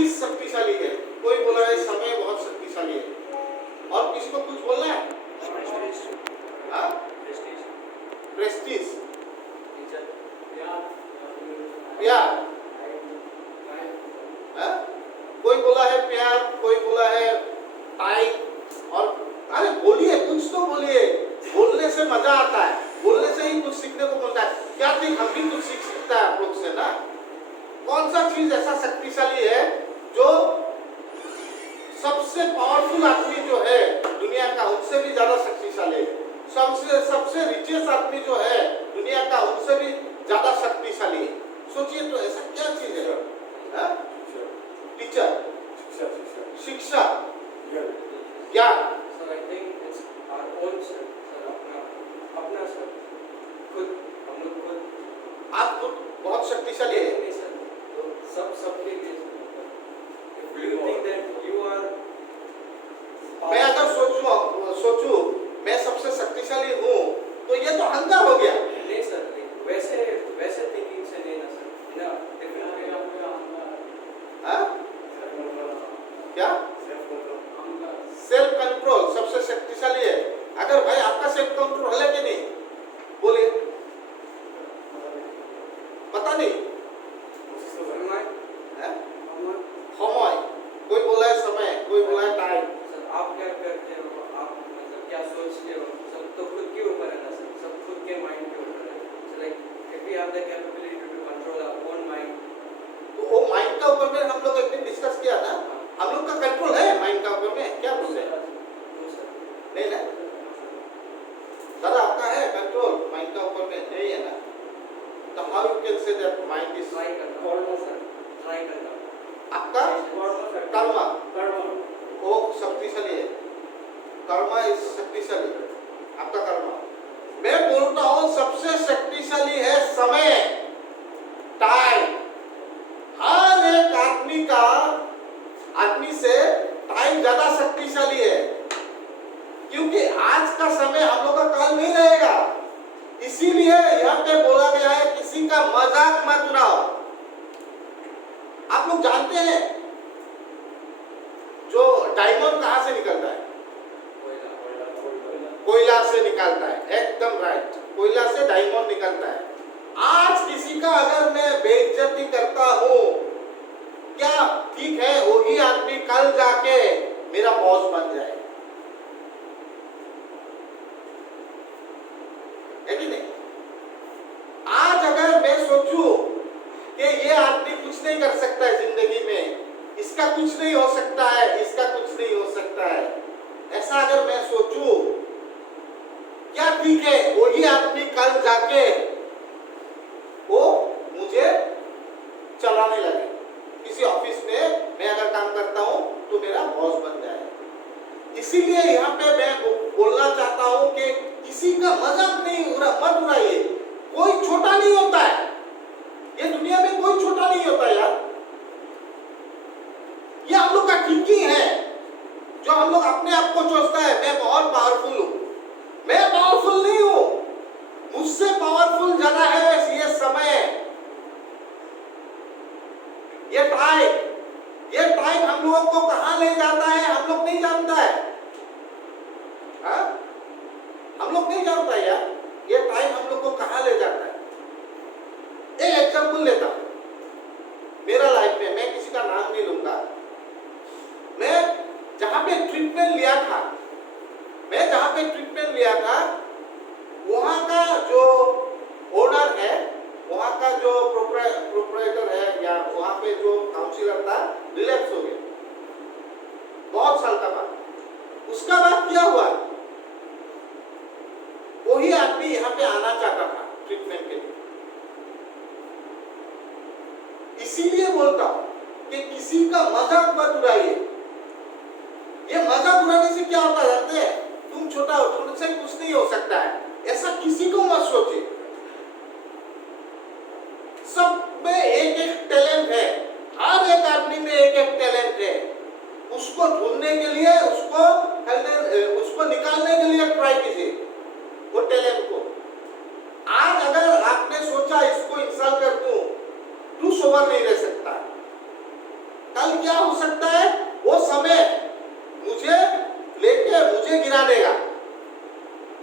चीज शक्तिशाली है? कोई बोला है समय बहुत शक्तिशाली है। और किसको कुछ बोलना है? प्रेस्टीज, प्यार, कोई बोला है प्यार, कोई बोला है टाइम। और अरे बोलिए, कुछ तो बोलिए, बोलने से मजा आता है, बोलने से ही कुछ सीखने को मिलता है। क्या ठीक हम भी कुछ सीख सकता है आप लोग से ना? कौन सा चीज ऐसा शक्तिशाली है जो सबसे पावरफुल आदमी जो है दुनिया का उनसे भी ज्यादा शक्तिशाली है? सबसे रिचेस्ट आदमी जो है दुनिया का उनसे भी ज्यादा शक्तिशाली है। सोचिए तो ऐसा क्या चीज है? टीचर, शिक्षा, ज्ञान। Sir I think it's our own sir, अपना सर, खुद हम लोग खुद। आप खुद बहुत शक्तिशाली है। नहीं सर, तो सबके लिए sir. You think that you are. मैं अगर सोचूं मैं सबसे शक्तिशाली हूँ तो ये तो अहंकार हो गया। नहीं सर, वैसे थिंकिंग से नहीं ना सर, ना डिफरेंट वे ऑफ क्या? सेल्फ कंट्रोल सबसे शक्तिशाली है। अगर भाई आपका सेल्फ कंट्रोल है कि नहीं? बोलिए। पता नहीं। समय, कोई बोला है समय, कोई बोला है टाइम। सर आप क्या करते हो, आप मतलब क्या सोचते हो, सब तो खुद के ऊपर है ना सर, सब खुद के माइंड के ऊपर है। So like if we have the capability to control our own mind, तो वो माइंड का ऊपर में हम लोग एक दिन डिस्कस किया ना, हम लोग का कंट्रोल है माइंड का ऊपर में। क्या बोलते हैं? नहीं ना दादा, आपका है कंट्रोल माइंड का ऊपर में? नहीं है ना? तो how you can say that mind is try करना सर, ट्राई करना। आपका कर्म वो शक्तिशाली है। कर्म इज शक्तिशाली, आपका कर्म। मैं बोलता हूँ सबसे शक्तिशाली है समय, टाइम। हर एक आदमी से टाइम ज्यादा शक्तिशाली है, क्योंकि आज का समय हम लोग का काल नहीं रहेगा। इसीलिए यहाँ पे बोला गया है किसी का मजाक मत उड़ाओ। आप लोग जानते हैं जो डायमंड कहां से निकलता है? कोयला से निकलता है। एकदम राइट, कोयला से डायमंड निकलता है। आज किसी का अगर मैं बेइज्जती करता हूं, क्या ठीक है वही आदमी कल जाके मेरा बॉस बन जाए? है कि नहीं? आज अगर मैं सोचूं कि ये आदमी कुछ नहीं कर सकता है जिंदगी में, इसका कुछ नहीं हो सकता है, इसका कुछ नहीं हो सकता है, ऐसा अगर मैं सोचूं, क्या ठीक है वही आदमी कल जाके वो मुझे चलाने लगे? किसी ऑफिस में मैं अगर काम करता हूं तो मेरा बॉस बन जाए। इसीलिए यहाँ पे मैं बोलना चाहता हूं कि किसी का मजाक नहीं मत उड़ाइए। कोई छोटा नहीं होता है, ये दुनिया में कोई छोटा नहीं होता यार। ये हम लोग का थिंकिंग है जो हम लोग अपने आप को सोचता है मैं बहुत पावरफुल हूं। मैं पावरफुल नहीं हूं, मुझसे पावरफुल ज्यादा है ये समय, ये टाइम हम लोगों को कहां ले जाता है हम लोग नहीं जानता है। हम लोग नहीं जानता यार, ये टाइम हम लोग को कहां ले जाता है। एक एग्जांपल लेता हूं मेरा लाइफ में, मैं किसी का नाम नहीं लूंगा। मैं जहां पे ट्रीटमेंट लिया था वहां का जो ओनर है, वहां का जो प्रोप्राइटर है या वहां पे जो काउंसिलर था, रिलैप्स हो गया बहुत साल का बाद। उसका बाद क्या हुआ, वही आदमी यहाँ पे आना चाहता था ट्रीटमेंट के लिए। इसीलिए बोलता हूं कि किसी का मजाक मत उड़ाइए। ये मजाक उड़ाने से क्या होता है जानते हैं? तुम छोटा हो, तुमसे कुछ नहीं हो सकता है, ऐसा किसी को मत सोचिए। सब में एक एक टैलेंट है, हर एक आदमी में एक एक टैलेंट है। उसको ढूंढने के लिए, उसको निकालने के लिए ट्राई कीजिए वो टैलेंट को। आज अगर आपने सोचा इसको इंसल्ट कर दूं, तू सोबर नहीं रह सकता। कल कभी क्या हो सकता है, वो समय मुझे लेके मुझे गिरा देगा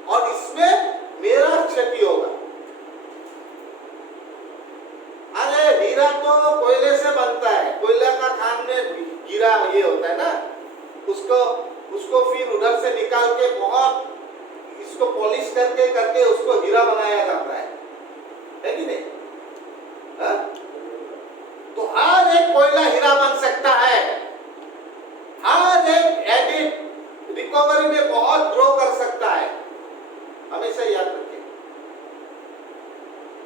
और इसमें मेरा क्षति होगा। अरे हीरा तो कोयले से बनता है, कोयला का खान में हीरा ये होता है ना, उसको फिर उधर से निकाल के बहुत इसको पॉलिश करके करके उसको हीरा बनाया जाता है कि नहीं? हा? तो हर एक कोयला हीरा बन सकता है, हर एक एडिट रिकवरी में बहुत ग्रो कर सकता है, हमेशा याद रखिए।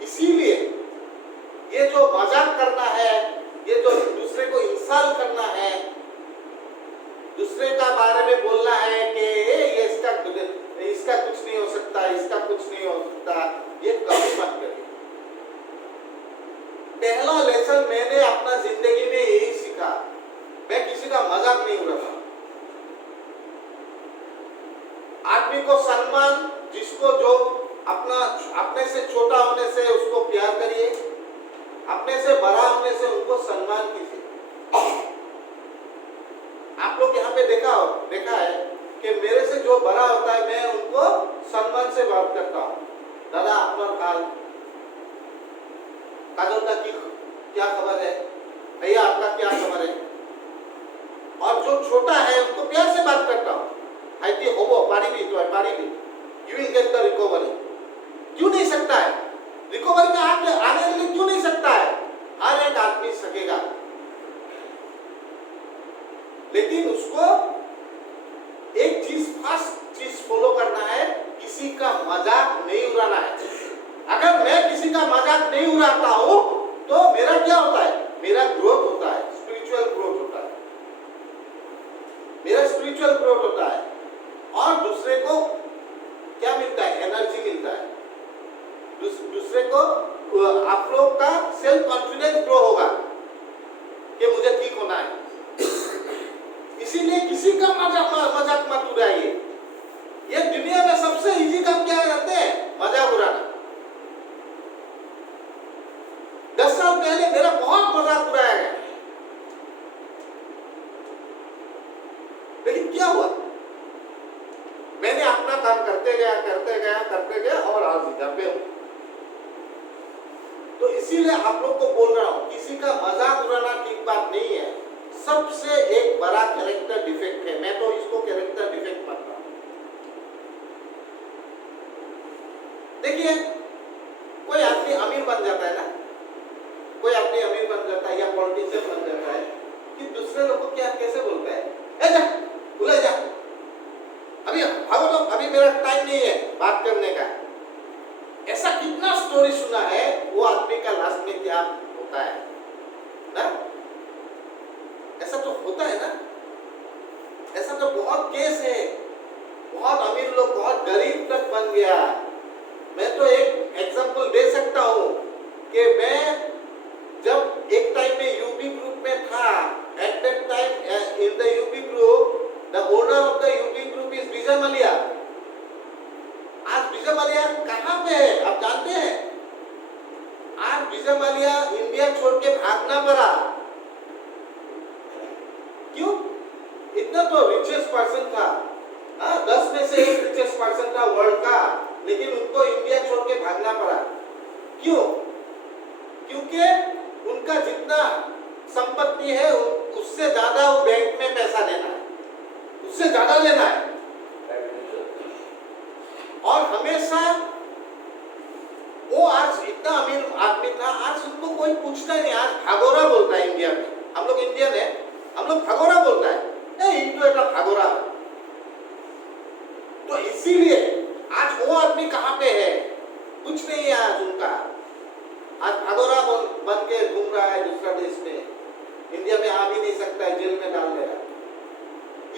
इसीलिए ये जो मजाक करना है, ये जो दूसरे को इंसल्ट करना है, दूसरे का बारे में बोलना है कि ये इसका कुछ नहीं हो सकता, इसका कुछ नहीं हो सकता, ये कभी मत करिए। पहला लेसन मैंने अपना जिंदगी में यही सीखा, मैं किसी का मजाक नहीं उड़ाता। आदमी को सम्मान, जिसको जो अपने से छोटा होने से उसको प्यार करिए, अपने से बड़ा होने से उनको सम्मान कीजिए। आप लोग यहाँ पे देखा है कि मेरे से जो बड़ा होता है मैं उनको सम्मान से बात करता हूँ। दादा আপনার काजल का क्या खबर है, भैया आपका क्या खबर है। और जो छोटा है उनको प्यार से बात करता हूँ, आईती होबो पारिबी तो पारिबी, you will get the recovery. क्यों नहीं सकता है रिकवरी में आने के लिए, क्यों नहीं सकता है? हर एक आदमी सकेगा, लेकिन उसको एक चीज फर्स्ट चीज फॉलो करना है, किसी का मजाक नहीं उड़ाना है। अगर मैं किसी का मजाक नहीं उड़ाता हूं तो मेरा क्या होता है, मेरा ग्रोथ होता है, स्पिरिचुअल ग्रोथ होता है, मेरा स्पिरिचुअल ग्रोथ होता है। और दूसरे को क्या मिलता है, एनर्जी मिलता है। दूसरे को आप लोग का सेल्फ कॉन्फिडेंस ग्रो होगा कि मुझे ठीक होना है। इसीलिए किसी का मजाक मत उड़ाइए। ये दुनिया में सबसे इजी काम क्या करते हैं, मजाक उड़ाना। 10 साल पहले मेरा बहुत मजाक उड़ाया गया, लेकिन क्या हुआ, मैंने अपना काम करते गया और आज इधर पे हूं। तो इसीलिए आप लोग को बोल रहा हूं, किसी का मजाक उड़ाना ठीक बात नहीं है। सबसे एक बड़ा कैरेक्टर डिफेक्ट है, मैं तो इसको कैरेक्टर डिफेक्ट मानता हूं। देखिए कोई आदमी अमीर बन जाता है ना, कोई आदमी अमीर बन जाता है या पॉलिटिशियन बन जाता है कि दूसरे लोग को क्या कैसे बोलता है, ए जा भूल जा, अभी भागो तो, अभी मेरा टाइम नहीं है बात करने का। ऐसा कितना स्टोरी सुना है, वो आदमी का लास्ट में क्या होता है ना, ऐसा तो होता है ना। ऐसा तो बहुत केस है, बहुत अमीर लोग बहुत गरीब तक बन गया। मैं तो एक एग्जांपल दे सकता हूँ कि मैं जब एक टाइम में यूपी ग्रुप में था, at that time in the UB group the owner of the UB group is Vijay Mallya. आज विजय मलिया कहाँ पे है आप जानते हैं? आज विजय मलिया इंडिया छोड़ के भागना पड़ा। क्यों? इतना तो रिचेस्ट पर्सन था, 10 में से एक रिचेस्ट पर्सन था वर्ल्ड का, लेकिन उनको इंडिया छोड़ के भागना पड़ा। क्यों? क्योंकि उनका जितना संपत्ति है उससे ज्यादा वो बैंक में पैसा देना है, उससे ज्यादा लेना है। और हमेशा वो आज इतना अमीर आदमी था, आज उनको कोई पूछता ही नहीं। आज भागोरा बोलता है इंडिया में, हम लोग इंडियन है, हम लोग भागोरा बोलता है, भागोरा। तो इसीलिए आज वो आदमी कहाँ पे है, कुछ नहीं है आज उनका। आज भागोरा बन के घूम रहा है दूसरा देश में, इंडिया में आ भी नहीं सकता है, जेल में डाल दे रहा है।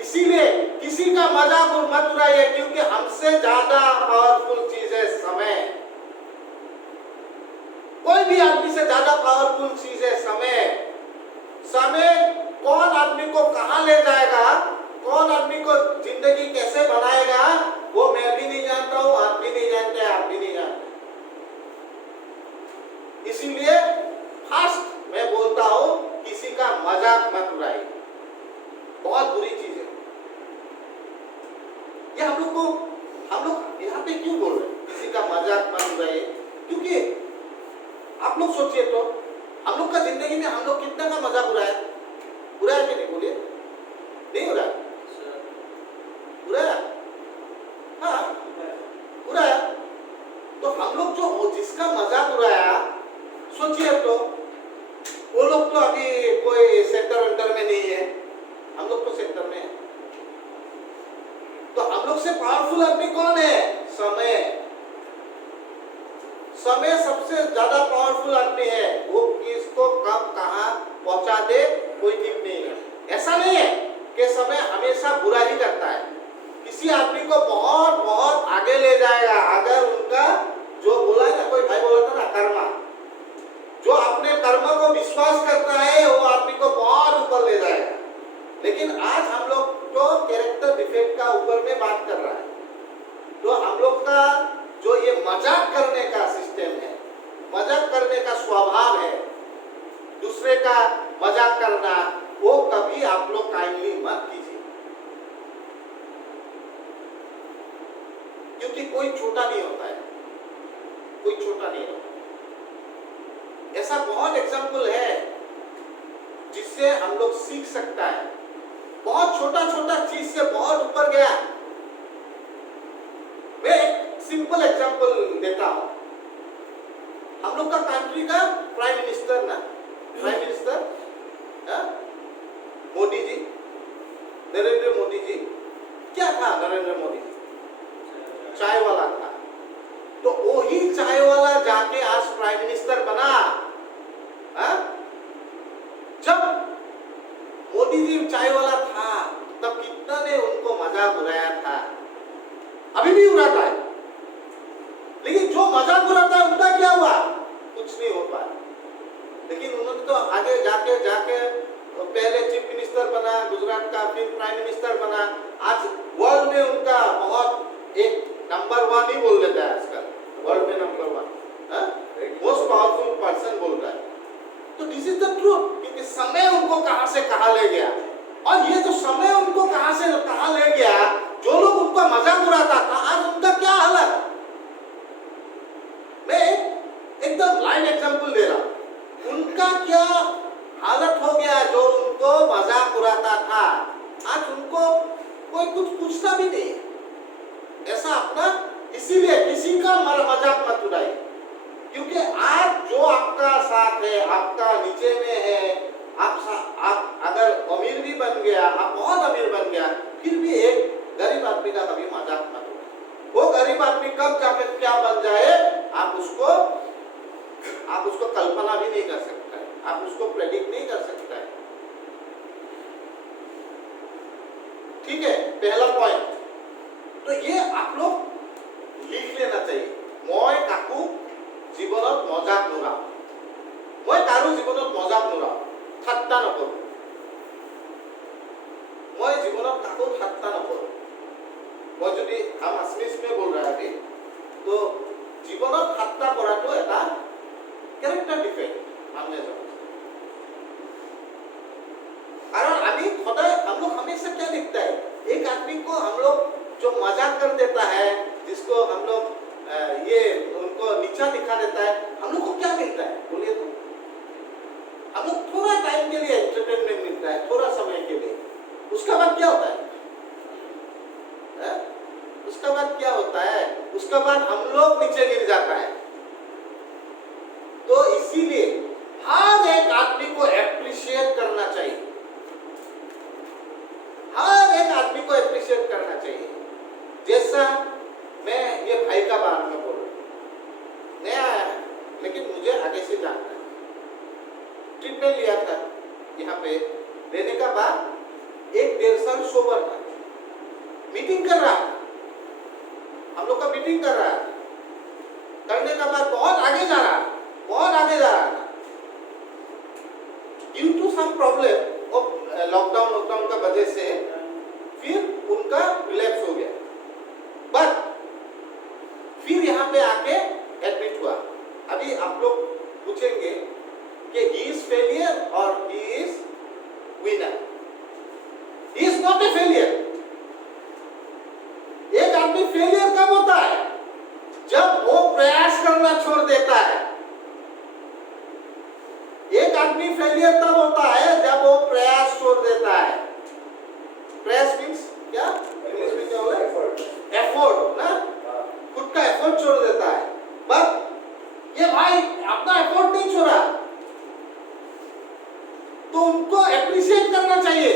इसीलिए किसी का मजाक मत उड़ाइए, क्योंकि हमसे ज्यादा पावरफुल चीज है समय। कोई भी आदमी से ज्यादा पावरफुल चीज है समय। समय कौन आदमी को कहां ले जाएगा, कौन आदमी को जिंदगी कैसे बनाएगा, वो मैं भी नहीं जानता हूं, आप भी नहीं जानते, आप भी नहीं जानते। इसीलिए फर्स्ट मैं बोलता हूं, किसी का मजाक मत उड़ाइए। सोचिए तो, हम लोग का जिंदगी में हम लोग कितना का मजाक उड़ाया, उड़ाया कि नहीं, बोलिए, नहीं उड़ाया, उड़ाया, हाँ उड़ाया। तो हम लोग जो जिसका मजाक उड़ाया, सोचिए तो, वो लोग तो अभी कोई सेंटर वेंटर में नहीं है, हम लोग तो सेंटर में है। तो हम लोग से पावरफुल आदमी कौन है? समय। समय सबसे ज्यादा पावरफुल आदमी है। वो किसको कब कहां पहुंचा दे कोई ठीक नहीं है। ऐसा नहीं है कि समय हमेशा बुरा ही करता है, किसी आदमी को बहुत बहुत आगे ले जाएगा अगर उनका जो बोला है ना, कोई भाई बोला था ना, कर्मा, जो अपने कर्म को विश्वास करता है वो आदमी को बहुत ऊपर ले जाएगा। लेकिन आज हम लोग तो कैरेक्टर डिफेक्ट का ऊपर में बात कर रहा है। तो हम लोग का जो ये मजाक करने का सिस्टम है, मजाक करने का स्वभाव है, दूसरे का मजाक करना, वो कभी आप लोग काइंडली मत कीजिए, क्योंकि कोई छोटा नहीं होता है, कोई छोटा नहीं होता। ऐसा बहुत एग्जाम्पल है जिससे हम लोग सीख सकता है। बहुत छोटा छोटा चीज से बहुत ऊपर गया। मैं एक सिंपल एग्जाम्पल देता हूं। हम लोग का कंट्री का प्राइम मिनिस्टर ना, प्राइम मिनिस्टर मोदी जी, नरेंद्र मोदी जी, क्या था नरेंद्र मोदी जी? चाय वाला था। तो वही चाय वाला जाके आज प्राइम मिनिस्टर बना। जब मोदी जी चाय वाला था तब कितना ने उनको मजाक उड़ाया था, अभी भी उड़ाता है। लेकिन जो मजाक उड़ाता है उनका क्या हुआ? कुछ नहीं हो पाया। लेकिन उन्होंने तो आगे जाके जाके पहले चीफ मिनिस्टर बना गुजरात का, फिर प्राइम मिनिस्टर बना। आज वर्ल्ड में उनका बहुत एक नंबर 1 ही बोल देता है आजकल, वर्ल्ड में नंबर 1 मोस्ट पावरफुल पर्सन बोल रहा है। तो दिस इज द ट्रूथ, क्योंकि समय उनको कहां से कहां ले गया। और ये जो समय उनको कहां से कहां ले गया, जो लोग उनका मजाक उड़ाता था आज उनका क्या हालत। मैं एकदम लाइव एग्जांपल दे रहा हूं, उनका क्या हालत हो गया। जो उनको मजाक उड़ाता था आज उनको कोई कुछ पूछता भी नहीं है। ऐसा अपना, इसीलिए किसी का मजाक मत उड़ाइए, क्योंकि आज जो आपका साथ है, आपका नीचे में है, आप अगर अमीर भी बन गया, आप बहुत अमीर बन गया, फिर भी एक गरीब आदमी का कभी मजाक मत उड़ाइए। वो गरीब आदमी कब जाके क्या बन जाए आप उसको कल्पना भी नहीं कर सकता है, आप उसको प्रेडिक्ट नहीं कर सकता है। ठीक है, पहला पॉइंट तो ये आप लोग लिख लेना चाहिए। मैं काकू जीवनत मजाक नुराओ, मैं कारो जीवनत मजाक नुराओ, ঠাট্টা নকৰো। मैं जीवनत काको ঠাট্টা नकरो। मैं যদি हम असमिस में बोल रहा है अभी, तो जीवनत ঠাট্টা কৰাটো এটা कैरेक्टर डिफेक्ट मानने जाओ। कारण अभी खुदा हम लोग हमेशा क्या दिखता है, एक आदमी को हम लोग जो मजाक कर देता है, जिसको हम लोग ये उनको नीचा दिखा देता है, हम लोग को क्या मिलता है बोलिए तो? हम लोग थोड़ा टाइम के लिए एंटरटेनमेंट मिलता है, थोड़ा समय के लिए। उसके बाद क्या होता है? उसके बाद क्या होता है? उसके बाद हम लोग नीचे गिर जाता है। तो इसीलिए हर एक आदमी को एप्रिशिएट करना चाहिए, हर एक आदमी को एप्रिशिएट करना चाहिए। जैसा मैं ये भाई का बात में बोल रहा हूं, नया आया है लेकिन मुझे आगे से जानना है। ट्रीटमेंट लिया था यहाँ पे, लेने का बाद 1-1.5 साल सोबर था, मीटिंग कर रहा था, हम लोग का मीटिंग कर रहा था, करने का बाद बहुत आगे जा रहा था, बहुत आगे जा रहा था। ड्यू टू सम प्रॉब्लम और लॉकडाउन का वजह से फिर उनका रिलैप्स हो गया, बट फिर यहाँ पे आके एडमिट हुआ। अभी आप लोग पूछेंगे कि ही इज फेलियर और he is winner. He is not a failure. एक आदमी फेलियर कब होता है? जब वो प्रयास करना छोड़ देता है। आदमी फेलियर तब होता है जब वो प्रयास छोड़ देता है। प्रयास मीन्स क्या, इंग्लिश में क्या होगा, एफर्ट ना, खुद का एफर्ट छोड़ देता है। बट ये भाई अपना एफर्ट नहीं छोड़ा तो उनको एप्रिशिएट करना चाहिए,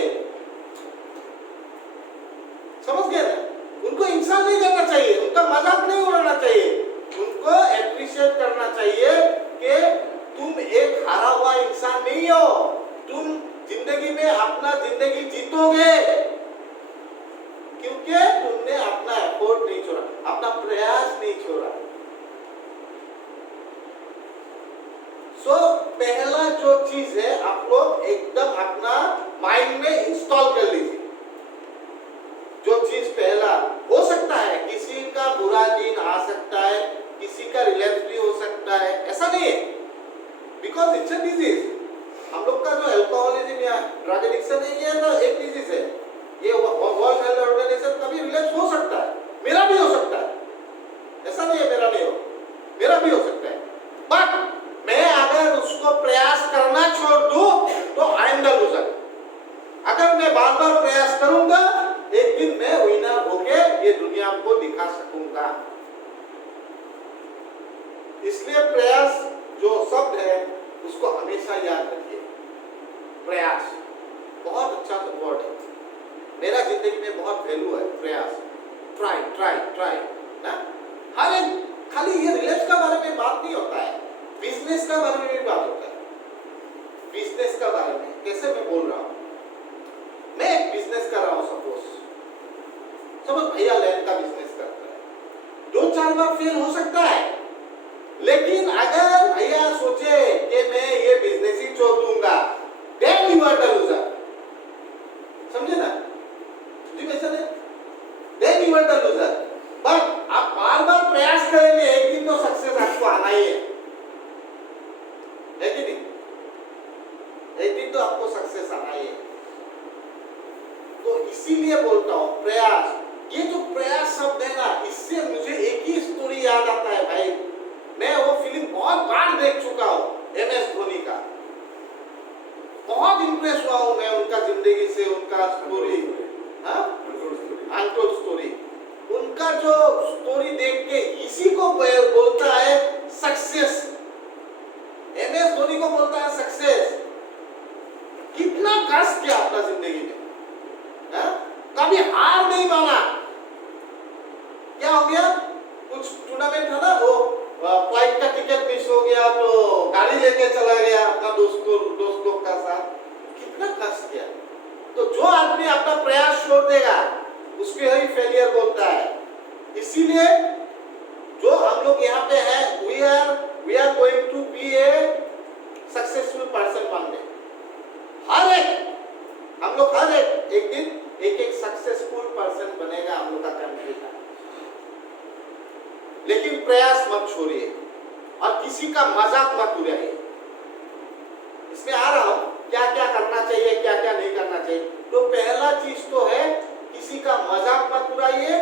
समझ गए ना? उनको इंसान नहीं करना चाहिए, उनका मजाक नहीं उड़ाना चाहिए, उनको एप्रिशिएट करना चाहिए कि तुम एक हारा हुआ इंसान नहीं हो, तुम जिंदगी में अपना जिंदगी जीतोगे क्योंकि तुमने अपना एफर्ट नहीं छोड़ा, अपना प्रयास नहीं छोड़ा। पहला जो चीज है आप लोग एकदम अपना माइंड में इंस्टॉल कर लीजिए। जो चीज पहला हो सकता है, किसी का बुरा दिन आ सकता है, किसी का रिलैप्स भी हो सकता है, ऐसा नहीं है, बिकॉज इट्स अ डिजीज। हम लोग का जो अल्कोहलिज्म या ड्रग एडिक्शन है ये तो एक डिजीज है, ये वर्ल्ड हेल्थ ऑर्गेनाइजेशन कभी रिलैप्स हो सकता है, मेरा भी हो सकता है, ऐसा नहीं है मेरा नहीं हो, मेरा भी हो सकता है। बट मैं अगर उसको प्रयास करना छोड़ दूं तो आई एम द लूजर। अगर मैं बार बार प्रयास करूंगा एक दिन मैं विनर होके ये दुनिया को दिखा सकूंगा। इसलिए प्रयास जो शब्द है उसको हमेशा याद रखिए। प्रयास बहुत अच्छा वर्ड है, मेरा जिंदगी में बहुत वैल्यू है प्रयास। ट्राई ट्राई ट्राई ना, हर एक खाली ये रिलैप्स का बारे में बात नहीं होता है, बिजनेस का बारे में भी बात होता है। बिजनेस का बारे में कैसे मैं बोल रहा हूं, मैं एक बिजनेस कर रहा हूं, समझ भैया लैंड का बिजनेस करता है, 2-4 बार फेल हो सकता है, लेकिन अगर भैया सोचे कि मैं ये बिजनेस ही छोड़ दूंगा, then you are the loser. समझे ना जी, वैसा नहीं, then you are the loser. But आप बार बार प्रयास करेंगे, एक दिन तो सक्सेस आपको आना ही है कि नहीं? एक दिन तो आपको सक्सेस आना ही है। तो इसीलिए बोलता हूं प्रयास, ये जो प्रयास शब्द है ना, इससे मुझे एक ही स्टोरी याद आता है भाई। मैं वो फिल्म बहुत बार देख चुका हूं, MS धोनी का, बहुत इंप्रेस हुआ हूं मैं उनका जिंदगी से, उनका स्टोरी, अनटोल्ड स्टोरी, उनका जो स्टोरी देख के इसी को बोलता है सक्सेस। MS धोनी को बोलता है सक्सेस। कितना कष्ट किया अपना जिंदगी में, कभी हार नहीं माना। क्या हो गया, कुछ टूर्नामेंट था ना, वो फ्लाइट का टिकट मिस हो गया तो गाड़ी लेके चला गया अपना दोस्त लोग का साथ, कितना कष्ट किया। तो जो आदमी अपना प्रयास छोड़ देगा उसके ही फेलियर बोलता है। इसीलिए जो हम लोग यहाँ पे हैं, we are going to be a successful person one day. हम लोग हर एक दिन एक सक्सेसफुल पर्सन बनेगा हम लोग का कंट्री का। लेकिन प्रयास मत छोड़िए और किसी का मजाक मत उड़ाइए। इसमें आ रहा हूं क्या क्या करना चाहिए, क्या क्या नहीं करना चाहिए। तो पहला चीज तो है किसी का मजाक मत उड़ाइए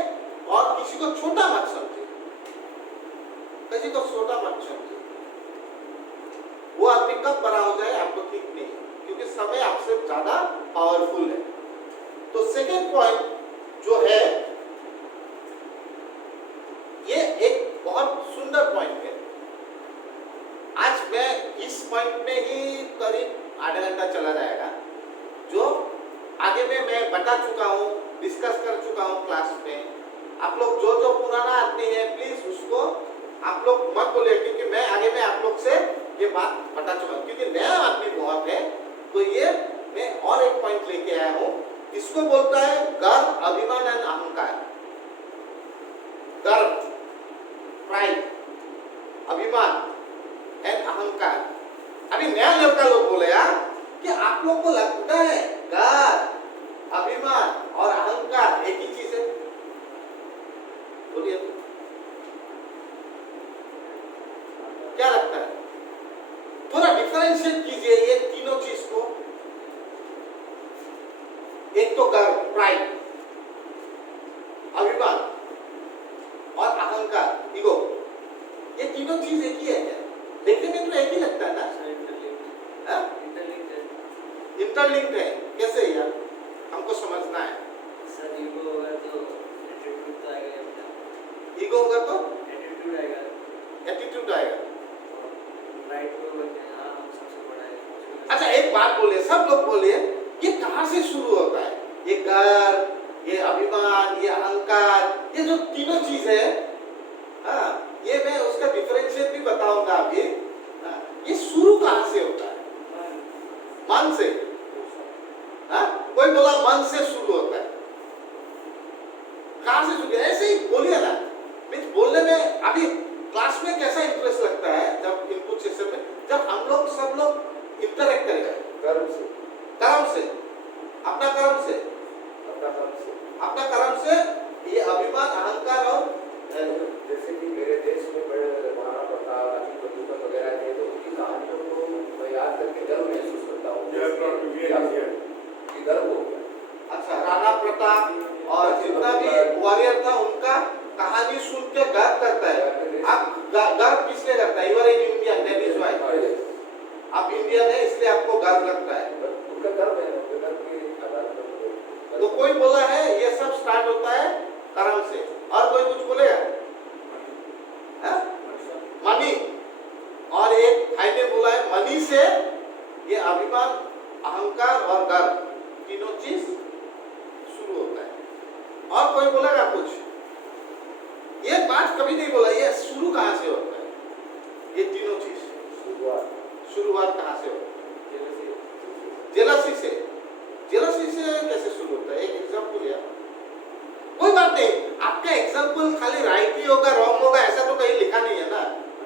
और किसी को छोटा मत समझिए, किसी को छोटा मत समझिए। वो आदमी कब बड़ा हो जाए आपको ठीक नहीं है, क्योंकि समय आपसे ज्यादा पावरफुल है। तो सेकेंड पॉइंट जो है, ये एक बहुत सुंदर पॉइंट है। आज मैं इस पॉइंट में ही करीब आधा घंटा चला जाएगा, जो आगे में मैं बता चुका हूँ, डिस्कस कर चुका हूँ क्लास में। आप लोग जो पुराना आदमी है प्लीज उसको आप लोग मत बोलिए, क्योंकि मैं आगे में आप लोग से ये बात बता चुका हूँ। क्योंकि नया आदमी बहुत है, तो ये मैं और एक पॉइंट लेके आया हूँ। इसको बोलता है गर्व, अभिमान एंड अहंकार। गर्व, प्राइड, अभिमान एंड अहंकार। अभी नया लड़का लोग बोले यार कि आप लोग को लगता है गर्व, अभिमान और अहंकार एक ही चीज है? बोलिए क्या लगता है? थोड़ा डिफरेंशिएट कीजिए ये तीनों चीज को। एक तो गर्व, प्राइड, अभिमान और अहंकार, ईगो, ये तीनों चीज एक ही है क्या? देखने में तो एक ही लगता है ना? इंटरलिंक्ड है। इंटरलिंक्ड है, कैसे यार, हमको समझना है। सर ईगो होगा तो एटीट्यूड तो आएगा ही अपने आप। ईगो होगा तो एटीट्यूड आएगा, एटीट्यूड आएगा। राइट को बोलते हैं हाँ हम सबसे बड़ा है। अच्छा एक बात बोलिए, सब लोग बोलिए, ये कहाँ से शुरू होता है? ये गर्व, ये अभिमान, ये अहंकार, ये जो तीनों चीज है, हाँ, ये मैं उसका डिफरेंशिएट भी बताऊंगा अभी। हाँ, ये शुरू कहाँ से होता है? मन से। हाँ, कोई बोला मन से शुरू होता है, कहाँ से शुरू? ऐसे ही बोलिए ना, मीन्स बोलने में अभी क्लास में कैसा इंटरेस्ट लगता है जब इनपुट सेशन में, जब हम लोग सब लोग इंटरेक्ट करेंगे कर्म से, कर्म से, अपना कर्म से, अपना कर्म से, अपना कर्म से, ये अभिमान अहंकार और जैसे कि मेरे देश में बड़े महाराणा प्रताप, अजीत बंधुकर वगैरह थे, तो उनकी कहानियों को मैं याद करके गर्व महसूस करता हूँ कि गर्व हो गया। अच्छा, राणा प्रताप और जितना भी वॉरियर था उनका कहानी सुन के गर्व करता है। आप गर्व किसलिए करता है? You are an Indian, that is why आप इंडियन है, इसलिए आपको गर्व लगता है। उनका गर्व है, उनका गर्व के आधार पर। तो कोई बोला है ये सब स्टार्ट होता है कर्म से, और कोई कुछ बोलेगा? मनी, और एक भाई ने बोला है मनी से ये अभिमान अहंकार और गर्व तीनों चीज शुरू होता है। और कोई बोलेगा कुछ? ये बात कभी नहीं बोला, ये शुरू कहाँ से होता है? ये तीनों चीज शुरुआत कहाँ से होती है? जेलसी से। जेलसी से कैसे शुरू होता है? एक एग्जांपल या कोई बात नहीं, आपका एग्जांपल खाली राइट ही होगा रॉन्ग होगा ऐसा तो कहीं लिखा नहीं है ना,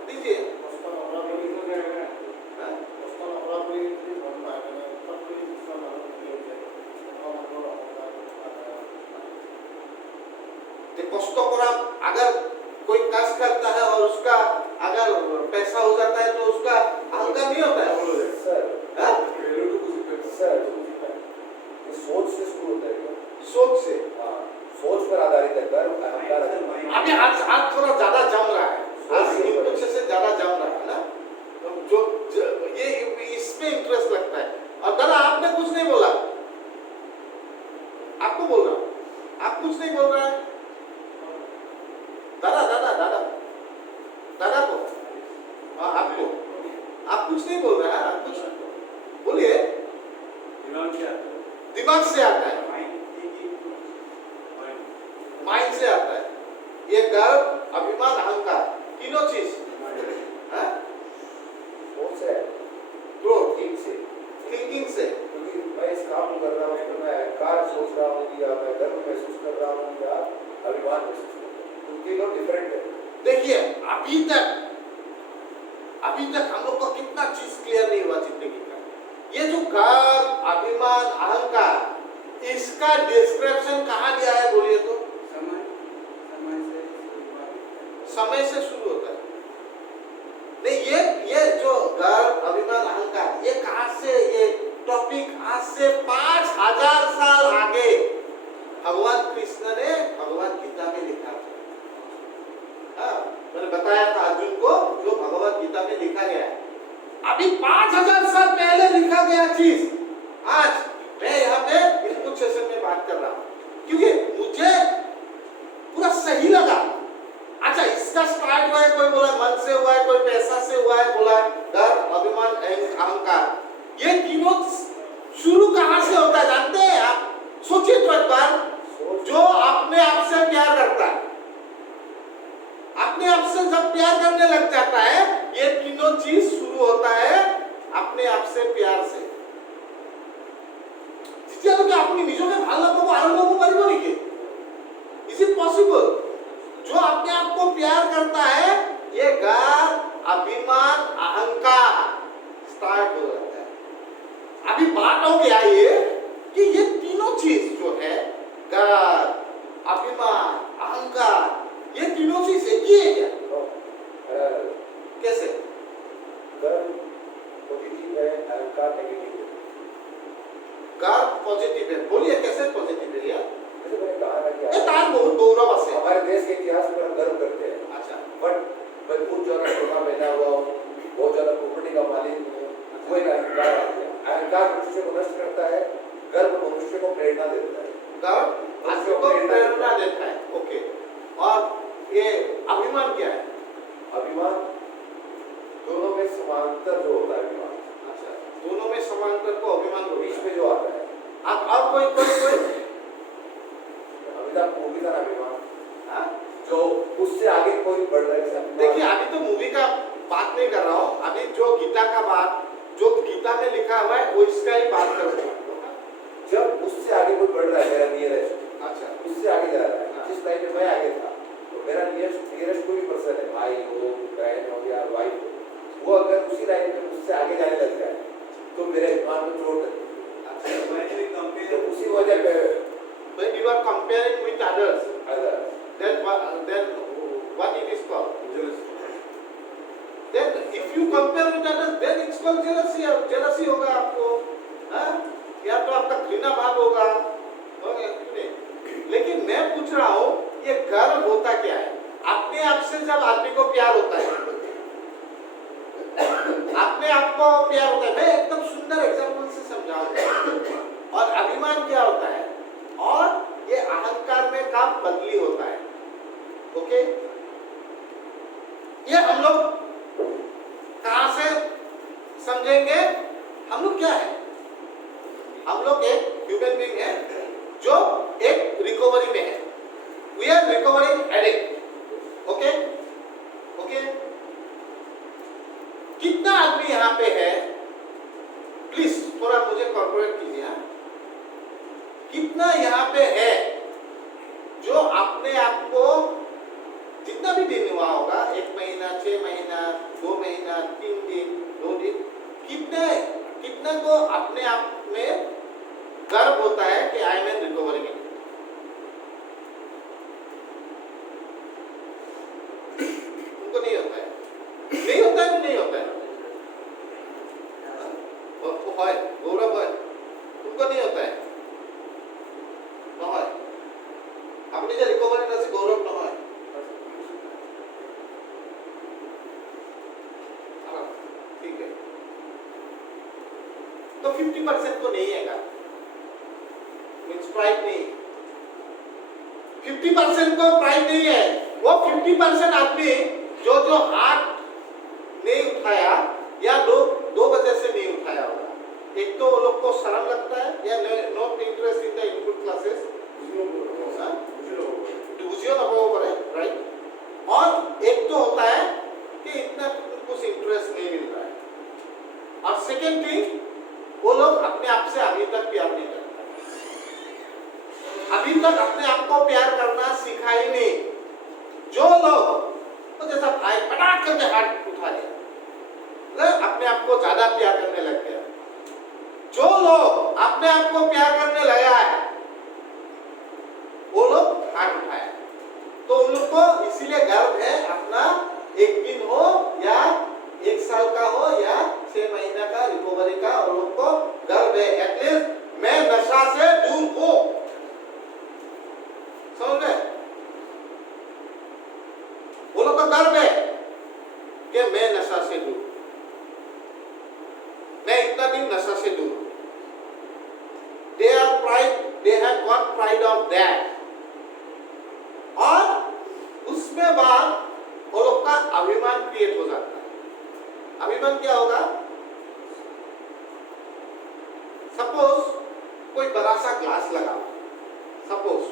दीजिए। अगर कोई कष्ट करता है और उसका अगर पैसा हो जाता है तो उसका अहंकार नहीं होता है? सर ये सोच से शुरू होता है। सोच से? हाँ, सोच पर आधारित है गर्व अहंकार। अभी आज थोड़ा ज्यादा जम रहा है, आज इनपुट से ज्यादा जम रहा है ना, जो ये इसमें इंटरेस्ट लगता है। और दादा आपने कुछ नहीं बोला, आपको बोल रहा हूँ, आप कुछ नहीं बोल रहे हैं दादा दादा दादा दादा को, आपको, आप कुछ नहीं बोल रहे हैं, कुछ बोलिए। दिमाग से आता है, माइंड से आता है। ये गर्व अभिमान अहंकार तीनों चीज थिंकिंग से। क्योंकि मैं इस काम को कर रहा हूँ तो मैं अहंकार सोच रहा हूँ या मैं गर्व महसूस कर रहा हूँ या अभिमान महसूस कर रहा हूँ, उनके लोग डिफरेंट है। देखिए अभी तक हम लोग को कितना चीज क्लियर नहीं हुआ जिंदगी का। ये जो गर्व अभिमान अहंकार, इसका डिस्क्रिप्शन कहाँ दिया है बोलिए तो? समय से शुरू होता है। नहीं, ये जो गर्व अभिमान अहंकार, ये कहाँ से, ये टॉपिक आज से 5000 साल आगे भगवान कृष्ण ने भगवद गीता में लिखा था। हाँ, मैंने बताया था अर्जुन को जो भगवद गीता में लिखा गया है। अभी 5000 साल पहले लिखा गया चीज आज मैं यहाँ पे इनपुट सेशन में बात कर रहा हूँ, क्योंकि मुझे पूरा सही लगा। अच्छा, इसका स्टार्ट हुआ है, कोई बोला मन से हुआ है, कोई पैसा से हुआ है, बोला गर्व अभिमान अहंकार। ये तीनों शुरू कहाँ से होता है जानते हैं आप? सोचिए तो एक बार, जो अपने आप से प्यार करता है, अपने आप से जब प्यार करने लग जाता है, ये तीनों चीज शुरू होता है अपने आप से प्यार से। तो अपनी निजों के ভাল লাগবো আরম্ভ করতে পারবো নাকি? Is it possible? जो अपने आप को प्यार करता है, ये गर्व अभिमान अहंकार स्टार्ट हो जाता है। अभी बात हो गया ये कि ये तीनों चीज जो है गर्व अभिमान अहंकार, ये तीनों चीज एक ही है क्या? कैसे? गर्व पॉजिटिव है, अहंकार नेगेटिव है। गर्व पॉजिटिव है, बोलिए कैसे पॉजिटिव है यार? जैसे मैंने कहा ना कि ये तार बहुत गौरव से हमारे देश के इतिहास पर हम गर्व करते हैं। अच्छा, बट मैं बहुत ज्यादा सोना पहना हुआ हूँ, बहुत ज्यादा प्रॉपर्टी का मालिक हूँ, कोई अहंकार आ गया। अहंकार मनुष्य को नष्ट करता है, गर्व मनुष्य को प्रेरणा देता है। गर्व आदमी को प्रेरणा देता है। ओके, और ये अभिमान क्या है? अभिमान दोनों में समांतर जो होता है अभिमान। अच्छा, दोनों में समांतर को अभिमान बीच में जो आता है। अब कोई अमिताभ मूवी का अभिमान, हाँ? जो उससे आगे कोई बढ़ रहा है। देखिए, अभी तो मूवी का बात नहीं कर रहा हूँ, अभी जो गीता का बात, जो गीता में लिखा हुआ है वो इसका ही बात कर रहा हूँ। जब उससे आगे कोई बढ़ रहा है, मेरा नियरेस्ट, अच्छा, उससे आगे जा रहा है। हाँ। जिस टाइम में मैं आगे था, तो मेरा नियरेस्ट कोई भी पर्सन है, भाई हो, बहन हो या वाइफ हो, वो अगर उसी लाइन में मुझसे आगे जाने लग जाए तो मेरे अभिमान को चोट लगती है। अच्छा, तो उसी वजह पे when you are comparing with others, अगर then what it is called? Then if you compare with others, then it's called jealousy. Jealousy होगा आपको, हाँ? या तो आपका घृणा भाव होगा, क्यों नहीं? लेकिन मैं पूछ रहा हूँ, ये गर्व होता क्या है? अपने आप से जब आदमी को प्यार होता है, अपने आप को प्यार होता है। मैं एकदम सुंदर एग्जाम्पल से समझाऊंगा। और अभिमान क्या होता है? और ये अहंकार में काम बदली होता है। ओके, ये हम लोग कहां से समझेंगे? हम लोग क्या है? हम लोग एक ह्यूमन बीइंग है जो एक रिकवरी में है। We are recovering addict. Okay okay, कितना आदमी यहाँ पे है? प्लीज थोड़ा मुझे कॉर्पोरेट कीजिए। कितना यहाँ पे है जो अपने आप को जितना भी दिन हुआ होगा, 1 महीना, 6 महीना, 2 महीना, 3 दिन, 2 दिन, कितना को अपने आप में गर्व होता है कि आई एम इन रिकवरी में? उनको नहीं होता है, नहीं होता है, नहीं होता है। और गौरव है, उनको नहीं होता है। নহয়, আপনি যে রিকভারির আছে গৌরব নহয়। ठीक है, तो 50% को नहीं है, मीन्स प्राइड नहीं। 50% को प्राइड नहीं है। वो 50% आदमी जो हाथ नहीं उठाया या दो वजह से नहीं उठाया होगा। एक तो वो लोग को शर्म लगता है या not interest in the input classes, बुझियो ना वो करे, राइट। और एक तो होता है कि इतना कुछ इंटरेस्ट नहीं मिल रहा है। और सेकेंड थिंग, वो लोग अपने आप से अभी तक प्यार नहीं करते, अभी तक अपने आप को प्यार करना सीखा ही नहीं। जो लोग तो जैसा भाई पटाख करके हाथ उठा लिया, अपने आप को ज्यादा प्यार करने लग गया। जो लोग अपने आप को प्यार करने लगा है, वो लोग हाथ उठाया, तो उन लोग को इसीलिए गर्व है अपना 1 दिन हो या 1 साल का हो या 6 महीना का रिकवरी का, उन लोग को गर्व है। एटलीस्ट मैं नशा से दूर हूं, समझ गए? वो लोग का गर्व है कि मैं नशा से दूर, मैं इतना दिन नशा से दूर। They are pride, they have got pride of that। और उसमें बाद वो लोग का अभिमान क्रिएट हो जाता है। अभिमान क्या होगा? सपोज कोई बड़ा सा ग्लास लगा, सपोज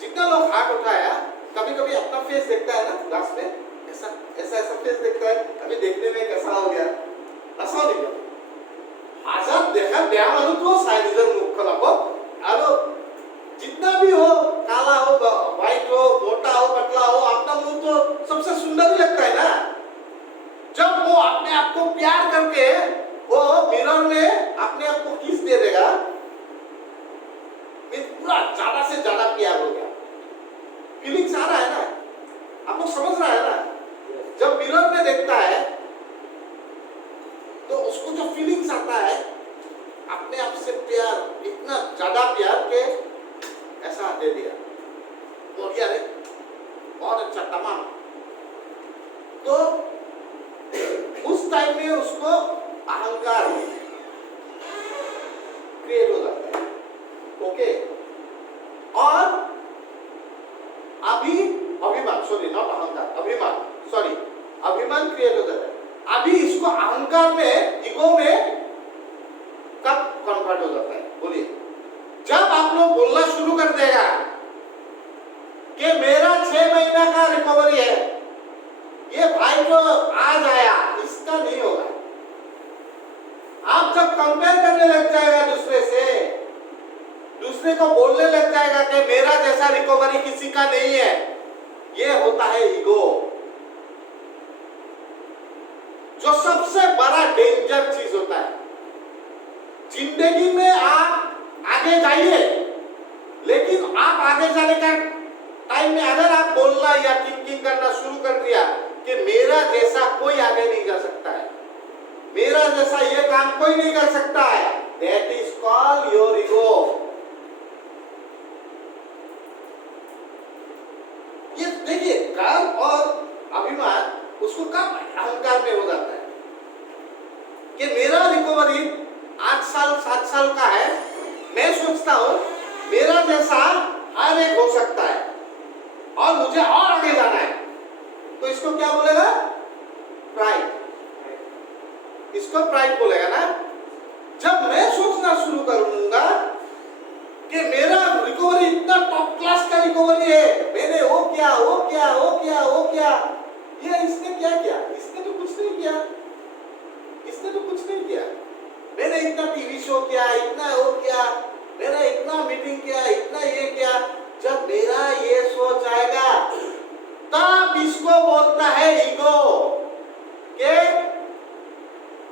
जितना लोग हाथ उठाया, कभी कभी अपना फेस देखता है ना ग्लास में, ऐसा ऐसा ऐसा फेस देखता है, अभी देखने में कैसा हो गया, ऐसा हो गया। आजाद देखा ब्याह वालों तो शायद इधर मुख खोला हो, अरे जितना भी हो, काला हो, व्हाइट हो, मोटा हो, पतला हो, अपना मुंह तो सबसे सुंदर ही लगता है ना। जब वो अपने आप को प्यार करके वो मिरर में अपने आप को किस दे देगा, पूरा ज्यादा से ज्यादा प्यार हो गया। फीलिंग्स आ रहा है ना, आप लोग समझ रहा है ना? जब मिरर में देखता है तो उसको जो फीलिंग्स आता है अपने आप से प्यार, इतना ज्यादा प्यार के ऐसा दे दिया, हो गया रे, बहुत अच्छा, तमाम। तो उस टाइम में उसको अहंकार क्रिएट हो जाता है। ओके, और अभिमान, सॉरी नॉट अहंकार, अभिमान, सॉरी, अभिमान क्रिएट हो जाता है। अभी इसको अहंकार में, ईगो में कब कन्वर्ट हो जाता है? बोलिए, जब आप लोग बोलना शुरू कर देगा कि मेरा 6 महीना का रिकवरी है, ये भाई तो आज आया, इसका नहीं होगा। आप जब कंपेयर करने लग जाएगा दूसरे से, दूसरे को बोलने लग जाएगा कि मेरा जैसा रिकवरी किसी का नहीं है, ये होता है ईगो, जो सबसे बड़ा डेंजर चीज होता है। जिंदगी में आप आगे जाइए, लेकिन आप आगे जाने का टाइम में अगर आप बोलना या थिंकिंग करना शुरू कर दिया कि मेरा जैसा कोई आगे नहीं जा सकता है, मेरा जैसा ये काम कोई नहीं कर सकता है, that is called your ego. ये देखिए, कर्म और अभिमान उसको कब अहंकार में हो जाता है कि मेरा रिकवरी 8 साल 7 साल का है, मैं सोचता हूं मेरा जैसा हर एक हो सकता है और मुझे और आगे जाना है, तो इसको क्या बोलेगा? प्राइड। इसको प्राइड बोलेगा ना। जब मैं सोचना शुरू करूंगा कि मेरा रिकवरी इतना टॉप क्लास का रिकवरी है, मैंने वो किया, ये इसने क्या किया? इसने तो कुछ नहीं किया, इसने तो कुछ नहीं किया। मैंने इतना टीवी शो किया, इतना वो किया, मैंने इतना मीटिंग किया, इतना ये किया। जब मेरा ये सोच आएगा, तब इसको बोलता है ईगो, कि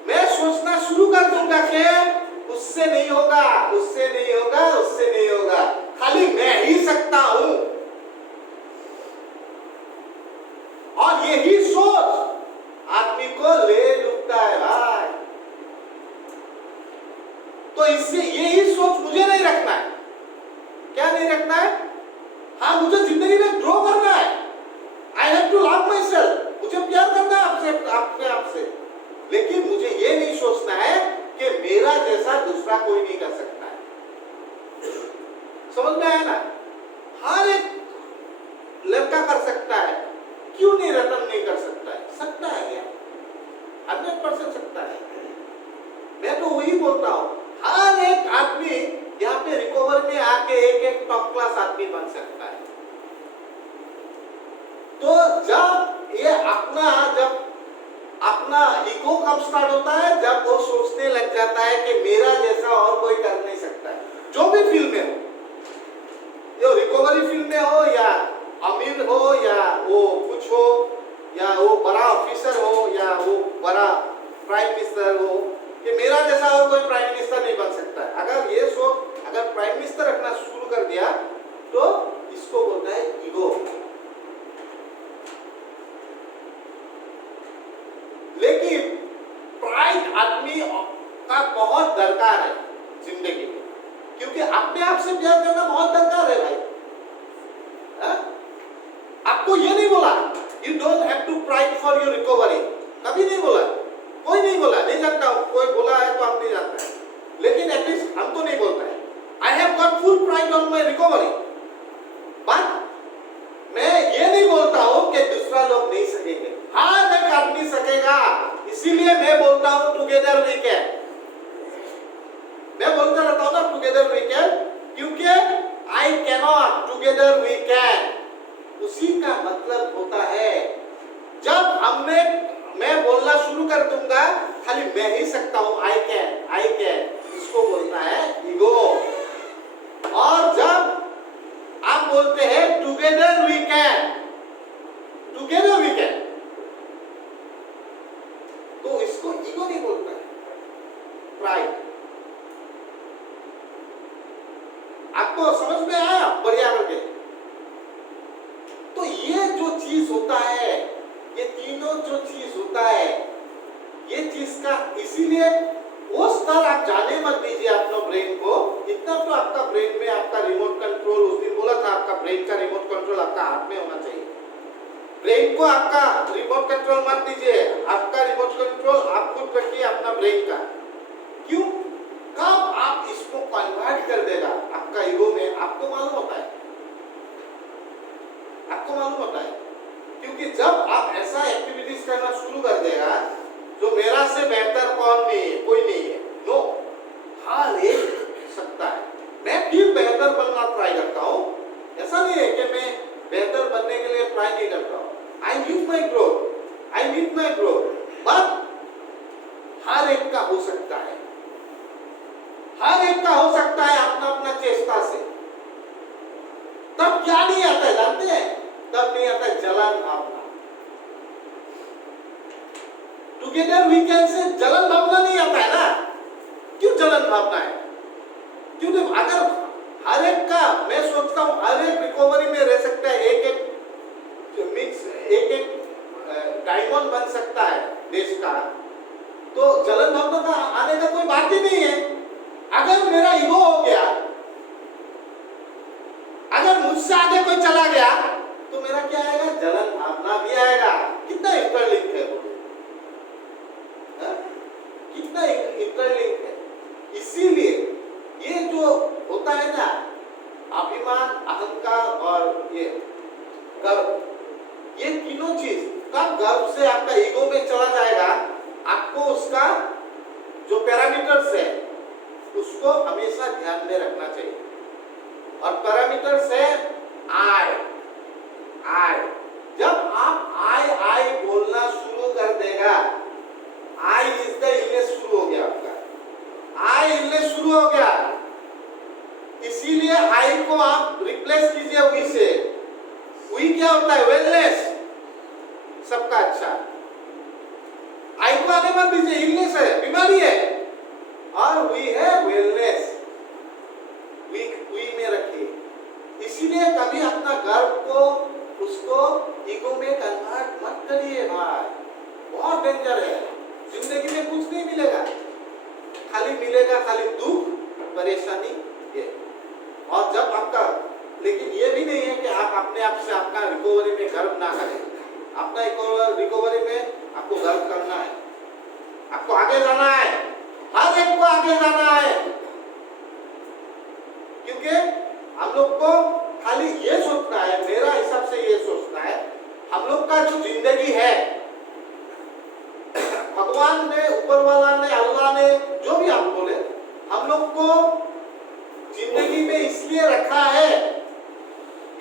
मैं सोचना शुरू कर दूंगा कि उससे नहीं होगा, उससे नहीं होगा, उससे नहीं होगा, खाली मैं ही सकता हूं। और यही सोच आदमी को ले डूबता है भाई। तो इससे यही सोच मुझे नहीं रखना है। क्या नहीं रखना है? हाँ, मुझे जिंदगी में ग्रो करना है। I have to love myself, मुझे प्यार करना है अपने आप से। लेकिन मुझे ये नहीं सोचना है कि मेरा जैसा दूसरा कोई नहीं कर सकता है। समझ में आया ना? हर एक लड़का कर सकता है, क्यों नहीं रतन नहीं कर सकता है? सकता है क्या? 100% सकता है। मैं तो वही बोलता हूं, हर एक आदमी यहाँ पे रिकवर में आके एक टॉप क्लास आदमी बन सकता है। तो जब ये अपना ईगो कब स्टार्ट होता है? जब वो सोचने लग जाता है कि मेरा जैसा और कोई कर नहीं सकता है। जो भी फील्ड में हो, जो रिकवरी फील्ड में हो, या अमीर हो, या वो कुछ हो, या वो बड़ा ऑफिसर हो, या वो बड़ा प्राइम मिनिस्टर हो, कि मेरा जैसा और कोई प्राइम मिनिस्टर नहीं बन सकता है। अगर ये सोच, अगर प्राइम मिनिस्टर रखना शुरू कर दिया, तो इसको बोलता है ईगो। लेकिन प्राइड आदमी का बहुत दरकार है जिंदगी में, क्योंकि अपने आप से प्यार करना बहुत दरकार है भाई। आपको ये नहीं बोला you don't have to pride for your recovery, कभी नहीं बोला, कोई नहीं बोला, नहीं जानता हूं, कोई बोला है तो हम नहीं जानते हैं, लेकिन एटलीस्ट हम तो नहीं बोलते हैं I have got full pride on my recovery. But मैं ये नहीं बोलता हूं कि दूसरा लोग नहीं सकेंगे। हर एक आदमी सकेगा, इसीलिए मैं बोलता हूं टुगेदर वी कैन। मैं बोलता रहता हूं ना टुगेदर वी कैन, क्योंकि I cannot, together we can. उसी का मतलब होता है जब मैं बोलना शुरू कर दूंगा खाली मैं ही सकता हूं, आई कैन, इसको बोलता है ईगो। और जब आप बोलते हैं टुगेदर वी कैन, तो इसको ईगो नहीं बोलता है, प्राइड। आपको समझ में आया? बढ़िया करके। तो ये जो चीज होता है, ये तीनों जो चीज होता है, ये चीज का, इसीलिए वो स्तर आप जाने मत दीजिए अपना ब्रेन को। इतना तो आपका ब्रेन में आपका रिमोट कंट्रोल, उस दिन बोला था आपका ब्रेन का रिमोट कंट्रोल आपका हाथ में होना चाहिए। ब्रेन को आपका रिमोट कंट्रोल मत दीजिए, आपका रिमोट कंट्रोल आप खुद रखिए अपना ब्रेन का। देगा जो मेरा से बेहतर कौन नहीं है, कोई नहीं है। नो, हर एक सकता है। मैं भी बेहतर बनना ट्राई करता हूँ, ऐसा नहीं है कि मैं बेहतर बनने के लिए ट्राई नहीं करता हूँ। I need my growth, but हर एक का हो सकता है, हर एक का हो सकता है अपना अपना चेष्टा से। तब क्या नहीं आता है जानते हैं? तब नहीं आता है जलन भावना। टुगेदर वी कैन से जलन भावना नहीं आता है ना। क्यों जलन भावना है? क्योंकि अगर हर एक का, मैं सोचता हूं हर एक रिकवरी में रह सकता है, एक डायमंड बन सकता है देश का, तो जलन भावना का आने का कोई बात ही नहीं है। अगर मेरा ईगो हो गया, अगर मुझसे आगे कोई चला गया, तो मेरा क्या आएगा? जलन भावना भी आएगा। कितना इंटरलिंक है वो, कितना इंटरलिंक है। इसीलिए ये जो होता है ना, अभिमान, अहंकार और ये गर्व, ये तीनों चीज कब गर्व से आपका ईगो में चला जाएगा, आपको उसका जो पैरामीटर्स है उसको हमेशा ध्यान में रखना चाहिए। और पैरामीटर्स है आई। जब आप आई बोलना शुरू कर देगा, आई इज द इलनेस शुरू हो गया, आपका आई इलनेस शुरू हो गया। इसीलिए आई को आप रिप्लेस कीजिए वी से। वी क्या होता है? वेलनेस, सबका अच्छा। आई को आने मत दीजिए, इलनेस है, बीमारी है, और वी है वेलनेस। वी में रखिए। इसीलिए कभी अपना गर्व को, उसको ईगो में कन्वर्ट मत करिए भाई, बहुत डेंजर है। जिंदगी में कुछ नहीं मिलेगा, खाली मिलेगा खाली दुख, परेशानी ये। और जब आपका, लेकिन ये भी नहीं है कि आप अपने आप से आपका रिकवरी में गर्व ना करें। अपना रिकवरी में आपको गर्व करना है, आपको आगे जाना है, हर एक को आगे जाना है। क्योंकि हम लोग को खाली ये सोचना है, मेरा हिसाब से ये सोचना है, हम लोग का जो जिंदगी है, भगवान ने, ऊपर वाला ने, अल्लाह ने, जो भी आप बोले, हम लोग को जिंदगी में इसलिए रखा है,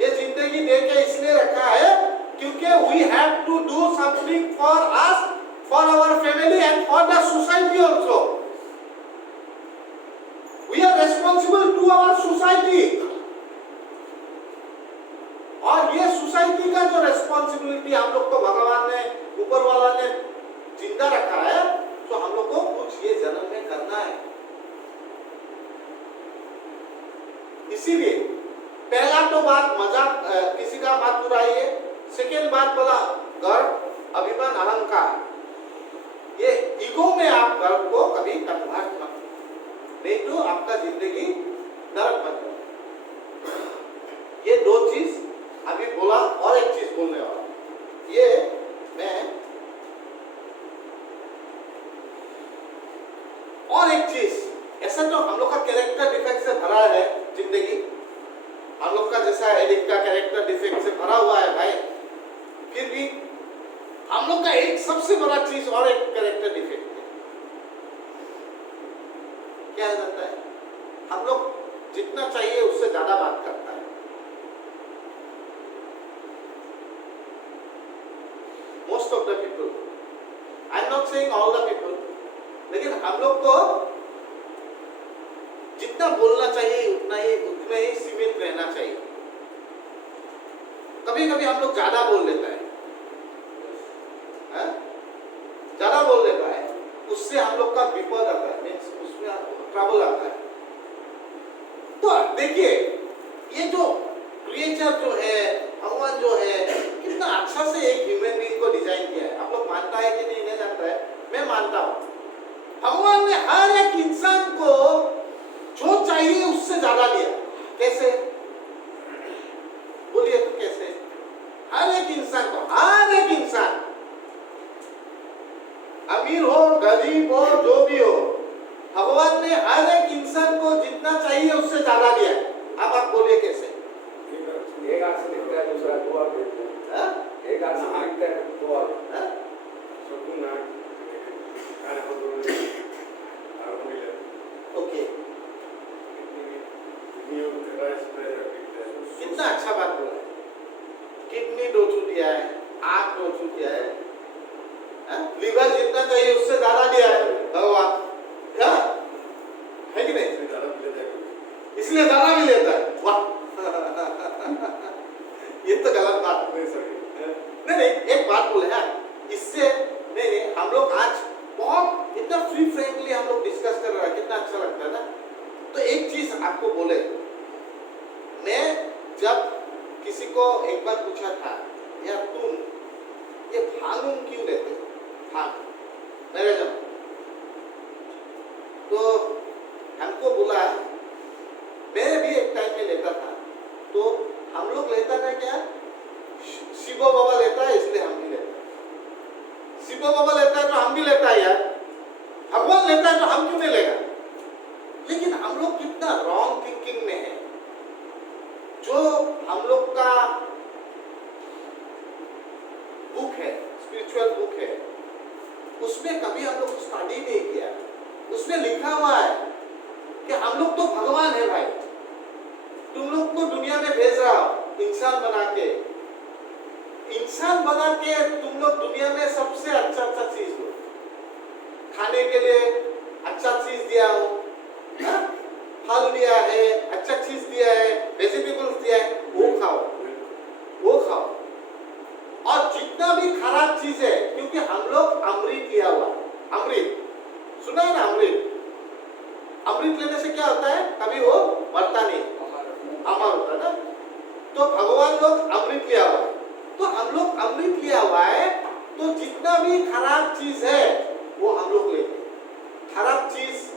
ये जिंदगी दे के इसलिए रखा है क्योंकि we have to do something for us, for our family and for the society also. We are responsible to our society. और ये सोसाइटी का जो रेस्पॉन्सिबिलिटी हम लोग को भगवान ने, ऊपर वाला ने जिंदा रखा है, तो हम लोग को कुछ ये जन्म में करना है। इसीलिए पहला तो बात मजाक, किसी का मत उड़ाइए। सेकेंड बात बोला गर्व, अभिमान, अहंकार, ये ईगो में आप गर्व को कभी कन्वर्ट मत, नहीं तो आपका जिंदगी नरक बन जाए। ये दो चीज अभी बोला, और एक चीज बोलने वाला, ये मैं और एक चीज, ऐसा तो हम लोग का कैरेक्टर डिफेक्ट से भरा है जिंदगी, हम लोग का जैसा एडिक्ट का कैरेक्टर डिफेक्ट से भरा हुआ है भाई, फिर भी हम लोग का एक सबसे बड़ा चीज और एक कैरेक्टर डिफेक्ट है। क्या जाता है? हम लोग जितना चाहिए उससे ज्यादा बात करता है। Most of the people, I am not saying all the people, लेकिन हम लोग को जितना बोलना चाहिए उतना ही सीमित रहना चाहिए। कभी कभी हम लोग ज्यादा बोल लेता है, ज्यादा बोल लेता है, उससे हम लोग का विपद आता है, मीन्स उसमें ट्रबल आता है। तो देखिए, ये जो क्रिएचर जो है, भगवान जो है, कितना अच्छा से एक ह्यूमन बीइंग को डिजाइन किया है। आप लोग मानता है कि नहीं जानता है, मैं मानता हूं। भगवान ने हर एक इंसान को जो चाहिए उससे ज्यादा दिया। कैसे? बोलिए तो कैसे? हर एक इंसान को, हर एक इंसान, अमीर हो, गरीब हो, जो भी हो, भगवान ने हर एक इंसान को जितना चाहिए उससे ज्यादा दिया। अब आप बोलिए कैसे? एक हाथ से लिखता है, दूसरा दो हाथ देता है, एक हाथ से लिखता है, दो हाथ, चाहिए उससे ज्यादा दिया है भगवान, क्या है कि नहीं? इसलिए ज्यादा भी लेता है। वाह ये तो गलत बात नहीं, एक बात बोले हैं इससे नहीं, हम लोग आज बहुत इतना फ्री फ्रेंकली हम लोग डिस्कस कर रहे हैं, कितना अच्छा लगता है ना। तो एक चीज आपको बोले, मैं जब किसी को एक बार पूछा था, यार तुम ये भांग क्यों लेते हो, भांग मेरे जब, तो हमको बोला, मैं भी एक टाइम में लेता था, तो हम लोग लेता था क्या, शिवो बाबा लेता है इसलिए हम भी लेते हैं, शिवो बाबा लेता है तो हम भी लेता है यार, भगवान लेता है तो हम क्यों नहीं लेगा। लेकिन हम लोग कितना रॉन्ग थिंकिंग में है, जो हम लोग का बुक है, स्पिरिचुअल बुक है, उसमें कभी हम लोग स्टडी नहीं किया। उसमें लिखा हुआ है कि हम लोग तो भगवान है भाई, तुम लोग को दुनिया में भेज रहा हो इंसान बना के, इंसान बना के तुम लोग दुनिया में सबसे अच्छा अच्छा चीज दो, खाने के लिए अच्छा चीज दिया हो, फल दिया है, अच्छा चीज दिया है, वेजिटेबल्स दिया है, वो खाओ, वो खाओ। और जितना भी खराब चीज है, क्योंकि हम लोग अमृत लिया हुआ, अमृत सुना है ना, अमृत, अमृत लेने से क्या होता है, कभी वो मरता नहीं, अमर होता है ना। तो भगवान लोग अमृत लिया हुआ है, तो हम लोग अमृत लिया हुआ है, तो जितना भी खराब चीज है वो हम लोग लेंगे। खराब चीज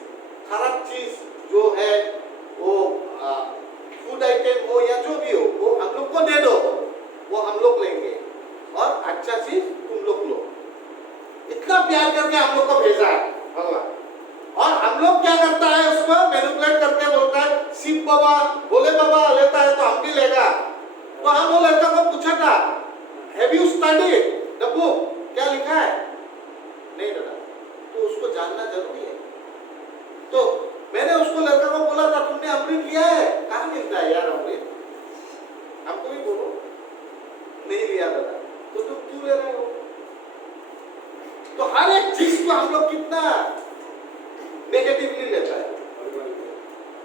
जो है वो फूड आइटम हो या जो भी हो, वो हम लोग को दे दो, वो हम लोग लेंगे, और अच्छा चीज तुम लोग लो। इतना प्यार करके हम लोग को भेजा है भगवान, और हम लोग क्या करता है, उसको मैनिपुलेट करके बोलता है शिव बाबा, भोले बाबा लेता है तो हम भी लेगा। तो हम वो लड़का को पूछा था, have you studied the book, क्या लिखा है, नहीं दादा, तो उसको जानना जरूरी है। तो मैंने उसको लड़का को बोला था, तुमने अमृत लिया है, कहाँ मिलता है यार अमृत, हमको भी बोलो। नहीं लिया दादा, तो तुम क्यों ले रहे हो। तो हर एक चीज को हम लोग कितना नेगेटिवली लेता है,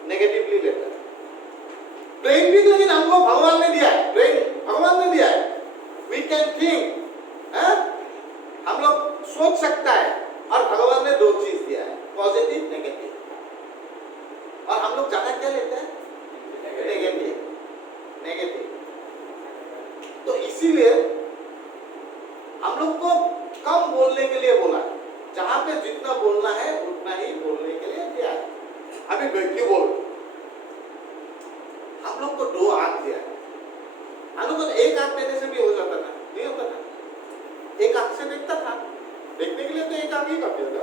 नेगेटिवली लेता है। ब्रेन भी लेकिन हमको भगवान ने दिया है, ब्रेन भगवान ने दिया है, वी कैन थिंक, हम लोग सोच सकता है, और भगवान ने दो चीज दिया है, पॉजिटिव नेगेटिव। और हम लोग ज्यादा क्या लेते हैं, नेगेटिव, नेगेटिव। तो इसीलिए हम लोग को कम बोलने के लिए बोला, जहां पे जितना बोलना है उतना ही बोलने के लिए दिया है। अभी मैं क्यों बोल, हम लोग को 2 हाथ दिया है, हम लोग को 1 हाथ देने से भी हो जाता था, नहीं होता था, 1 हाथ से देखता था, देखने के लिए तो 1 हाथ ही काफी होता।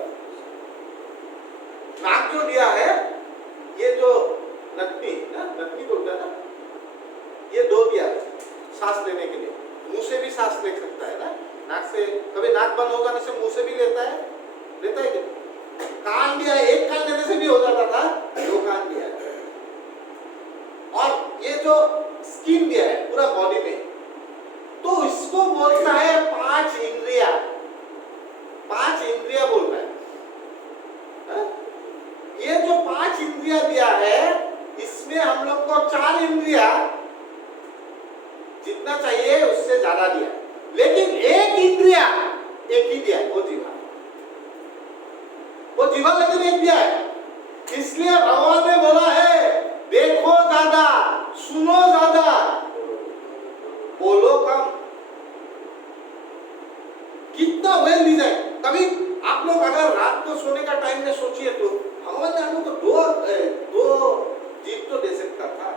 नाक जो दिया है, ये जो नथनी ना, नथनी बोलता है ना, ये 2 दिया है सांस लेने के लिए। मुंह से भी सांस ले सकता है ना, नाक से, कभी नाक बंद हो जाने से मुंह से भी लेता है कि कान दिया है, 1 कान देने से भी हो जाता था, 2 कान दिया है। और ये जो स्किन दिया है पूरा बॉडी में, तो इसको बोलता है 5 इंद्रिया, 5 इंद्रिया बोलता है। ये जो 5 इंद्रिया दिया है, इसमें हम लोग को 4 इंद्रिया जितना चाहिए उससे ज्यादा दिया, लेकिन 1 इंद्रिया एक ही दिया है, वो जीवा, वो जीवा लेकिन एक दिया है। इसलिए भगवान ने बोला है, देखो ज्यादा, सुनो ज्यादा, बोलो कम। कितना वेल डिजाइन। कभी आप लोग अगर रात को सोने का टाइम में सोचिए, तो भगवान ने हम लोग को 2 जीभ तो दे सकता था,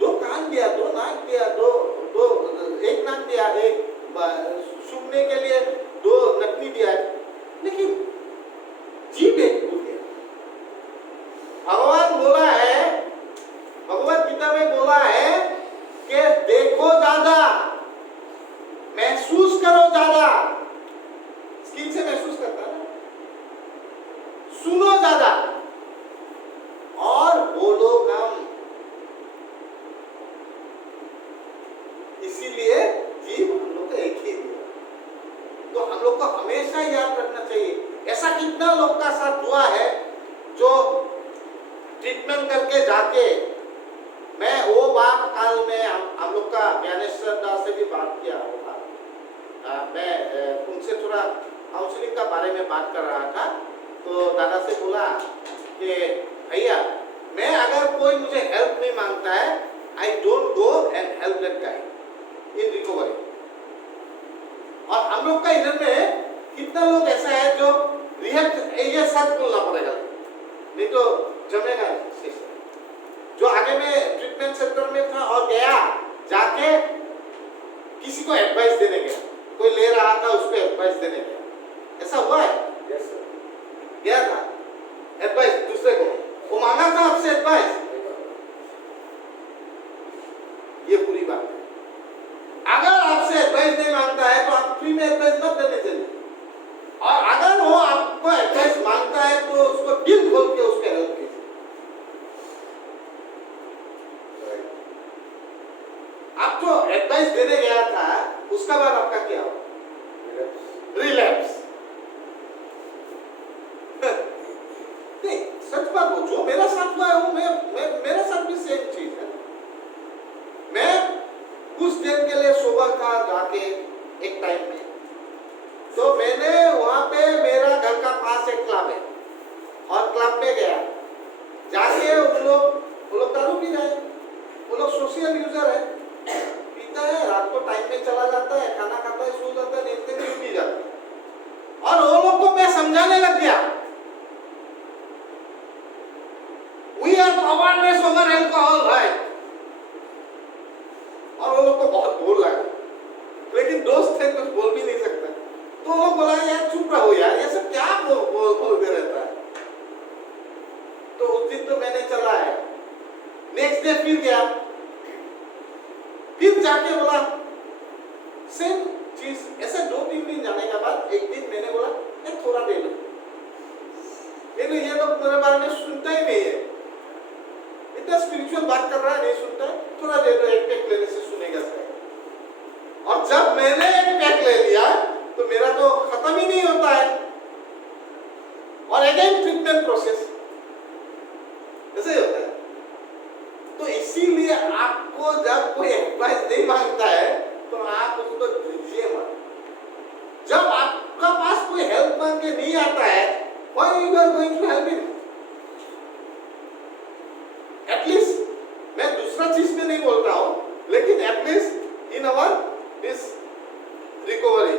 2 कान दिया, 2 नाक दिया, 1 नाक दिया, 1 सूंघने के लिए 2 नथनी दिया है, लेकिन जीभ एक को दिया। भगवान बोला है, भगवत गीता में बोला है कि देखो ज्यादा, महसूस करो ज्यादा, स्किन से महसूस करता है, सुनो ज्यादा, और कितना लोग का साथ हुआ है जो ट्रीटमेंट करके जाके, मैं वो बात काल में हम लोग का ज्ञानेश्वर दास से भी बात किया होगा, मैं उनसे थोड़ा काउंसलिंग का बारे में बात कर रहा था, तो दादा से बोला कि भैया मैं अगर कोई मुझे हेल्प नहीं मांगता है, I don't go and help that guy in recovery. और हम लोग का इधर में कितना लोग ऐसा है जो रिएक्ट, ये सच बोलना पड़ेगा नहीं तो जमेगा नहीं। जो आगे में ट्रीटमेंट सेंटर में था और गया जाके किसी को एडवाइस देने गया, कोई ले रहा था उसको एडवाइस देने गया, ऐसा हुआ है? Yes sir. गया था एडवाइस दूसरे को, वो मांगा था आपसे एडवाइस, ये पूरी बात है। अगर आपसे एडवाइस नहीं मांगता है तो आप फ्री में एडवाइस मत देने चाहिए, और अगर वो आपको एडवाइस मांगता है तो उसको दिल खोल के उसके हेल्प कीजिए। आप जो एडवाइस देने गया था उसका बाद आपका क्या हुआ? रिलैप्स। नहीं, सच बात हो, जो मेरा साथ हुआ है वो मेरा साथ भी सेम चीज है। मैं कुछ दिन के लिए सोबर था जाके एक टाइम में, तो मैंने वहां पे, मेरा घर का पास एक क्लब है और क्लब में गया जाके, वो लोग दारू पी रहे हैं, वो लोग सोशल यूजर है, पीता है, रात को टाइम में चला जाता है, खाना खाता है, सो जाता है, नींद में पी जाता है। और वो लोग को मैं समझाने लग गया, we are awareness over alcohol, right. और वो लोग को बहुत बोल लगा, लेकिन दोस्त थे, कुछ बोल भी नहीं सकता, तो वो बोला यार चुप रहो यार, ये सब क्या बोलते रहता है। तो उस दिन तो मैंने चला है, नेक्स्ट डे फिर गया, फिर जाके बोला सेम चीज। ऐसे 2-3 दिन जाने के बाद एक दिन मैंने बोला थोड़ा दे लो, लेकिन ये लोग मेरे बारे में सुनता ही नहीं है, इतना स्पिरिचुअल बात कर रहा है, नहीं सुनता है, थोड़ा दे दो, एक पैक लेने से सुनेगा सर। और जब मैंने एक पैक ले लिया तो मेरा तो खत्म ही नहीं होता है, और अगेन ट्रीटमेंट प्रोसेस ऐसे ही होता है। तो इसीलिए आपको जब कोई एडवाइस नहीं मांगता है तो आप उसको दीजिए मत। जब आपका पास कोई हेल्प मांग के नहीं आता है, why you are going to help him? At least मैं दूसरा चीज में नहीं बोल रहा हूं, लेकिन at least in our this recovery,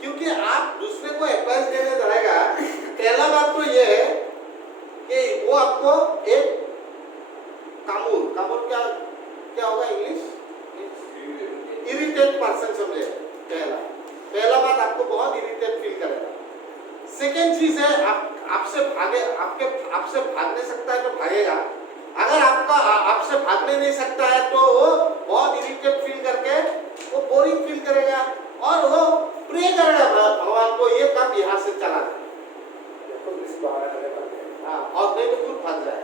क्योंकि आप दूसरे को एडवाइस देने जाएगा, पहला बात तो ये है कि वो आपको एक कामूर क्या होगा इंग्लिश, इरिटेट पर्सन समझे। पहला बात आपको बहुत इरिटेट फील करेगा। सेकेंड चीज है आपसे भागने सकता है तो भागेगा, अगर आपसे भागने नहीं सकता है तो वो बहुत इरिटेट फील करके वो बोरिंग फील करेगा, और वो प्रे करेगा भगवान को ये कब यहाँ से चला जाए, हाँ, और नहीं तो खुद भाग जाए।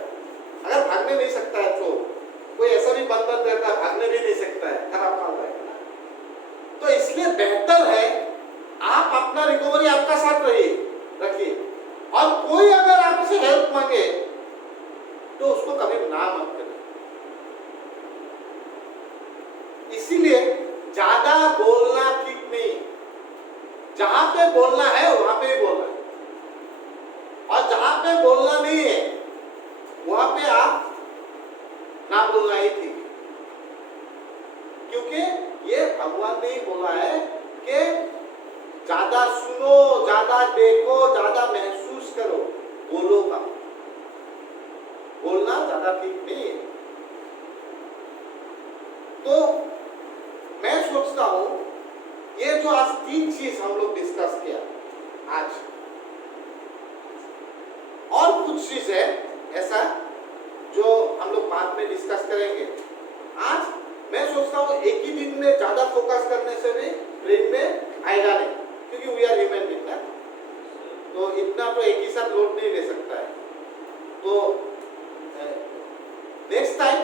अगर भागने नहीं सकता है तो कोई ऐसा भी बंधन रहता है, भागने भी नहीं सकता है, खराब काम है। तो इसलिए बेहतर है आप अपना रिकवरी आपका साथ रखिए, और कोई अगर आपसे हेल्प मांगे तो उसको कभी ना मत करें। इसीलिए ज्यादा बोलना ठीक नहीं, जहां पे बोलना है वहां पे ही बोलना है, और जहां पे बोलना नहीं है वहां पे आप ना बोलना ही ठीक, क्योंकि ये भगवान ने ही बोला है कि ज्यादा सुनो, ज्यादा देखो, ज्यादा महसूस करो, बोलो का बोलना ज्यादा ठीक नहीं है। तो मैं सोचता हूं ये जो आज 3 चीज हम लोग डिस्कस किया आज, और कुछ चीज है ऐसा जो हम लोग बाद में डिस्कस करेंगे। आज मैं सोचता हूँ एक ही दिन में ज्यादा फोकस करने से भी ब्रेन में आएगा नहीं, क्योंकि वी आर ह्यूमन बीइंग ना, तो इतना तो एक ही साथ लोड नहीं ले सकता है। तो नेक्स्ट टाइम